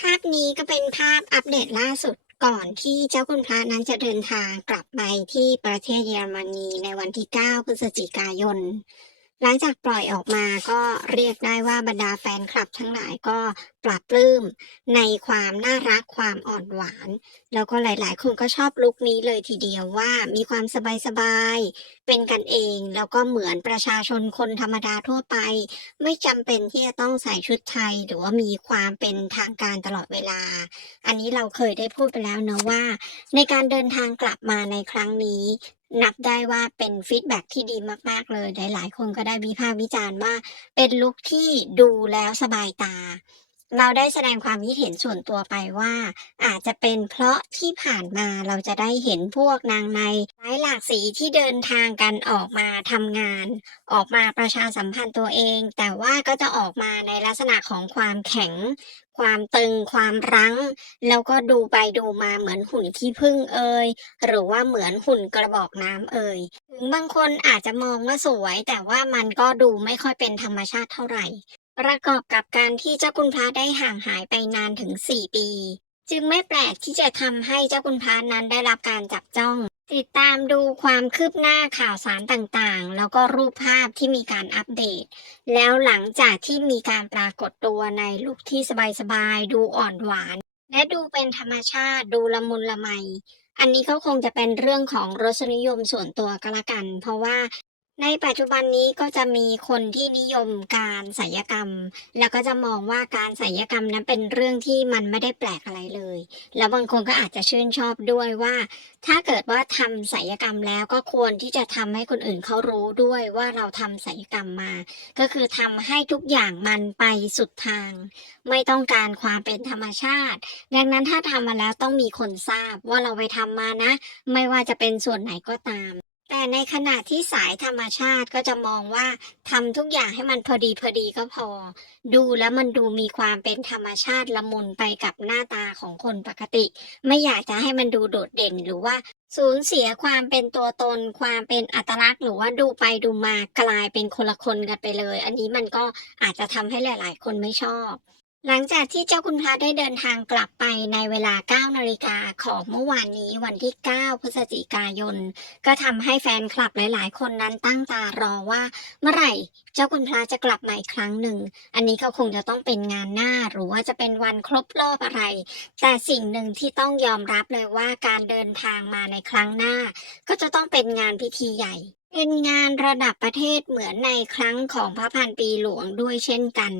ภาพนี้ก็เป็นภาพอัปเดตล่าสุดก่อนที่เจ้าคุณพระนั้นจะเดินทางกลับไปที่ประเทศเยอรมนีในวันที่ 9 พฤศจิกายน หลังจากปล่อยออกมาก็เรียกได้ว่าบรรดาแฟนคลับทั้งหลายก็ปรับปลื้มในความน่ารักความอ่อนหวาน แล้วก็หลาย ๆ คนก็ชอบลุคนี้เลยทีเดียวว่ามีความสบาย ๆ เป็นกันเอง แล้วก็เหมือนประชาชนคนธรรมดาทั่วไป ไม่จำเป็นที่จะต้องใส่ชุดไทย หรือว่ามีความเป็นทางการตลอดเวลา อันนี้เราเคยได้พูดไปแล้วเนอะว่า ในการเดินทางกลับมาในครั้งนี้นับได้ว่าเป็นฟีดแบ็กที่ดีมากๆ เลย หลาย ๆ คนก็ได้วิพากษ์วิจารณ์ว่า เป็นลุคที่ดูแล้วสบายตา เราได้แสดงความคิดเห็นส่วนตัวไปว่า อาจจะเป็นเพราะที่ผ่านมาเราจะได้เห็นพวกนางในหลายหลากสีที่เดินทางกันออกมาทำงาน ออกมาประชาสัมพันธ์ตัวเอง แต่ว่าก็จะออกมาในลักษณะของความแข็ง ความตึง ความรั้ง แล้วก็ดูไปดูมาเหมือนหุ่นขี้ผึ้งเอ่ยหรือว่าเหมือนหุ่นกระบอกน้ำเอ่ยถึงบางคนอาจจะมองว่าสวย แต่ว่ามันก็ดูไม่ค่อยเป็นธรรมชาติเท่าไหร่ ประกอบกับการที่เจ้าคุณพระได้ห่างหายไปนานถึง 4 ปี จึงไม่แปลกที่จะทำให้เจ้าคุณพระนั้นได้รับการจับจ้อง ติดตามดูความคืบหน้าข่าวสารต่างๆ แล้วก็รูปภาพที่มีการอัปเดต แล้วหลังจากที่มีการปรากฏตัวในลุคที่สบายๆ ดูอ่อนหวาน และดูเป็นธรรมชาติดูละมุนละไมอันนี้ก็คงจะเป็นเรื่องของรสนิยมส่วนตัวก็แล้วกัน เพราะว่า ในปัจจุบันนี้ก็จะมีคนที่นิยมการศัลยกรรม แล้วก็จะมองว่าการศัลยกรรมนั้นเป็นเรื่องที่มันไม่ได้แปลกอะไรเลย แล้วบางคนก็อาจจะชื่นชอบด้วยว่า ถ้าเกิดว่าทำศัลยกรรมแล้วก็ควรที่จะทำให้คนอื่นเขารู้ด้วยว่าเราทำศัลยกรรมมา ก็คือทำให้ทุกอย่างมันไปสุดทาง ไม่ต้องการความเป็นธรรมชาติ ดังนั้นถ้าทำมาแล้วต้องมีคนทราบว่าเราไปทำมานะ ไม่ว่าจะเป็นส่วนไหนก็ตาม แต่ในขณะที่สายธรรมชาติก็จะมองว่าทำทุกอย่างให้มันพอดีพอดีก็พอ ดูแล้วมันดูมีความเป็นธรรมชาติละมุนไปกับหน้าตาของคนปกติ ไม่อยากจะให้มันดูโดดเด่นหรือว่าสูญเสียความเป็นตัวตน ความเป็นอัตลักษณ์ หรือว่าดูไปดูมากลายเป็นคนละคนกันไปเลย อันนี้มันก็อาจจะทำให้หลาย ๆ คนไม่ชอบ หลังจากที่เจ้าคุณพระได้เดินทางกลับไปในเวลา 9 นาฬิกาของเมื่อวานนี้วันที่ 9 พฤศจิกายน ก็ทำให้แฟนคลับหลาย ๆ คนนั้นตั้งตารอว่า เมื่อไหร่เจ้าคุณพระจะกลับมาอีกครั้งหนึ่ง อันนี้เขาคงจะต้องเป็นงานหน้าหรือว่าจะเป็นวันครบรอบอะไร แต่สิ่งหนึ่งที่ต้องยอมรับเลยว่าการเดินทางมาในครั้งหน้า ก็จะต้องเป็นงานพิธีใหญ่เป็นงานระดับประเทศเหมือนในครั้งของพระพันปีหลวงด้วยเช่นกัน